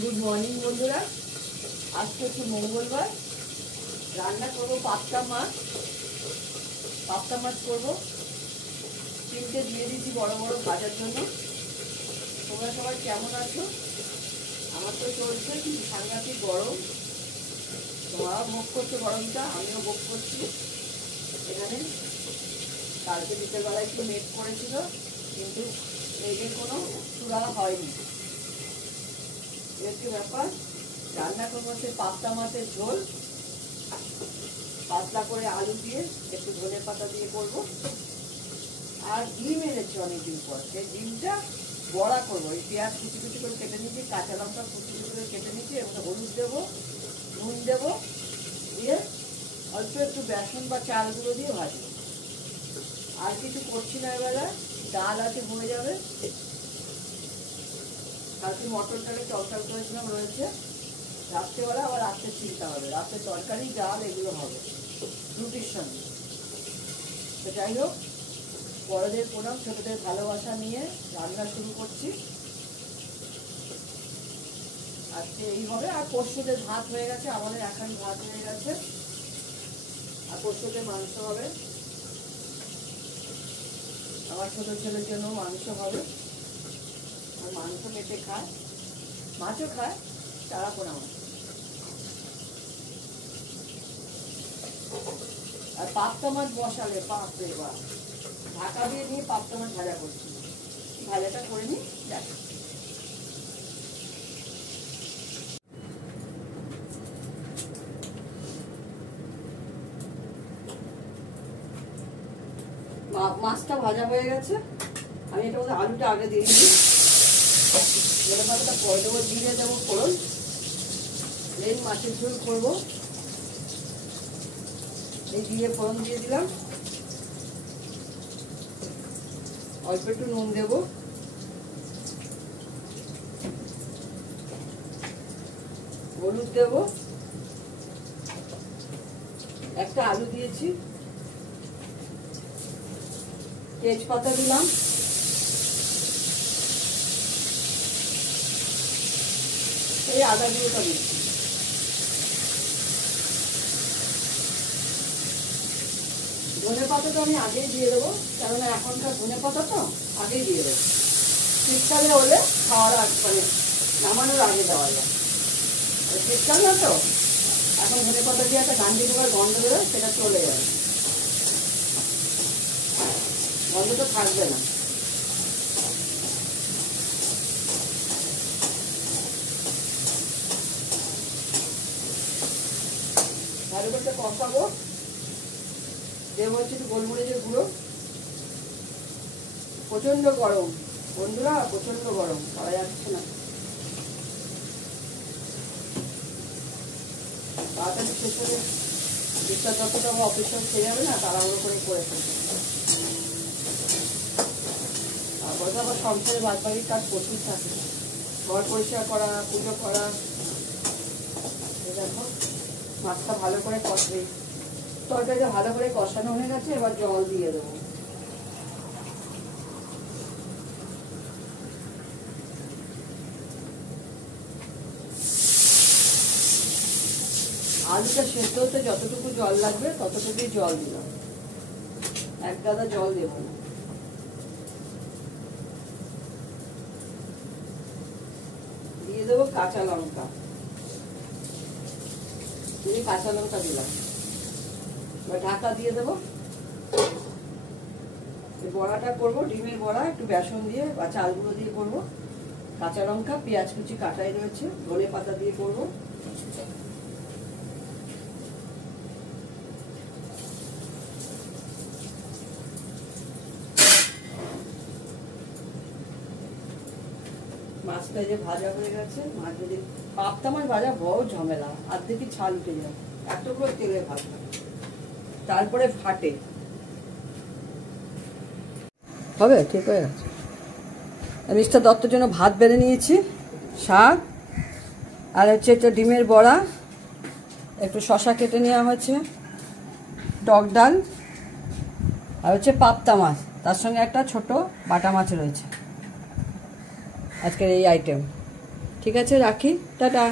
Good morning বন্ধুরা, আজকে হচ্ছে মঙ্গলবার। রান্না করবো পাবদা মাছ করবো। তিনটে দিয়ে দিচ্ছি বড় বড় ভাজার জন্য। তোমরা সবাই কেমন আছো? আমার তো চলছে সাংঘাতিক গরম। তোমরা ভোগ করছো গরমটা, আমিও ভোগ করছি। এখানে কালকে বিকেলবেলা একটু মেঘ করেছিল, কিন্তু মেঘের কোনো চূড়া হয়নি। একটু ব্যাপার। রান্না করবো হচ্ছে পাবদা মাছের ঝোল, পাতলা করে আলু দিয়ে একটু ধনে পাতা দিয়ে করবো। আর ডিম এনেছি অনেকদিন পর, সেই ডিমটা বড়া করবো। এই পেঁয়াজ কুচি কুচি করে কেটে নিচ্ছি, কাঁচা লঙ্কা কুচি কুচি করে কেটে নিচ্ছি, এবং হলুদ দেবো, নুন দেবো, দিয়ে অল্প একটু বেসন বা চাল গুঁড়ো দিয়ে ভাজবো। আর কিছু করছি না এবারে। ডাল আছে, হয়ে যাবে। কালকে মটর ডালে চলচাল করেছিলাম, রয়েছে। রাত্রেবেলা আবার রাত্রে চিন্তা হবে, রাত্রে তরকারি ডাল এগুলো হবে রুটির সঙ্গে। তো যাই হোক, বড়দের প্রণাম, ছোটদের ভালোবাসা নিয়ে রান্না শুরু করছি। আজকে এই হবে। আর পরশুদের ভাত হয়ে গেছে, আমাদের এখন ভাত হয়ে গেছে। আর পরশুদের মাংস হবে, আমার ছোট ছেলের জন্য মাংস হবে। আর মাংস মেটে খায়, মাছও খায়, তারা পোনা মাছ। আর পাবদা মাছ বসালে বাপরে বাপ, ঢাকা দিয়ে নিয়ে পাবদা মাছ ভাজা করছি। ভাজাটা করে নিই, দেখ। মাছটা ভাজা হয়ে গেছে। আমি এটা মধ্যে আলুটা আগে দিয়ে দিই, ধনে পাতাটা পরে দেবো, জিরে দেবো, ফোড়ন। এই মাছের ঝোল করবো, এই জিরে ফোড়ন দিয়ে দিলাম। অল্প একটু নুন দেবো, হলুদ দেবো, একটা আলু দিয়েছি, তেজপাতা দিলাম, এই আদা জিরেটা দিচ্ছি। ধনে পাতাটা আমি আগেই দিয়ে দেবো, কেননা এখনকার ধনে পাতা তো আগেই দিয়ে দেবো। শীতকালে হলে খাওয়ার মানে নামানোর আগে দেওয়া যায়। শীতকাল না তো, এখন ধনে পাতা দিয়ে একটা গান্ডি দেওয়ার গন্ধ দেবে, সেটা চলে যাবে, গন্ধটা থাকবে না। ভালো করে কষাবো। দেবো হচ্ছে একটু গোলমরিচের গুঁড়ো। প্রচন্ড গরম বন্ধুরা, প্রচন্ড গরম, পাওয়া যাচ্ছে না। তাড়াতাড়ি শেষ হলে বিস্তার যতটা অফিসিয়াল ছেড়ে যাবে না, তাড়াহুড়ো করে ফেলবে। তারপরে তো আবার সংসারে বাদবাকির কাজ প্রচুর থাকে, ঘর পরিষ্কার করা, পুজো করা। দেখো মাছটা ভালো করে কষবে, তরকারিটা ভালো করে কষানো হয়ে গেছে। এবার জল দিয়ে দেবো। আলুটা সেদ্ধ হতে যতটুকু জল লাগবে ততটুকুই জল দিলাম, এক গাদা জল দেব না। দিয়ে দেবো কাঁচা লঙ্কা, কাঁচা লঙ্কা দিলাম। এবার ঢাকা দিয়ে দেবো। বড়াটা করবো, ডিমের বড়া, একটু বেসন দিয়ে বা চাল গুঁড়ো দিয়ে করবো। কাঁচা লঙ্কা, পেঁয়াজ কুচি কাটাই রয়েছে, ধনে পাতা দিয়ে করবো। মাছটা যে ভাজা হয়ে গেছে, মাছ যদি পাবদা মাছ ভাজা বড় ঝামেলা, আর দেখি ছাল উঠে যায়, এতগুলো তেলে ভাজা, তারপরে ফাটে। হবে, ঠিক হয়ে গেছে। মিস্টার দত্তর জন্য ভাত বেড়ে নিয়েছি, শাক, আর হচ্ছে একটা ডিমের বড়া, একটু শশা কেটে নেওয়া হয়েছে, টক ডাল, আর হচ্ছে পাবদা মাছ, তার সঙ্গে একটা ছোট বাটা মাছ রয়েছে। আজকের এই আইটেম। ঠিক ঠিক আছে, রাখি, টাটা।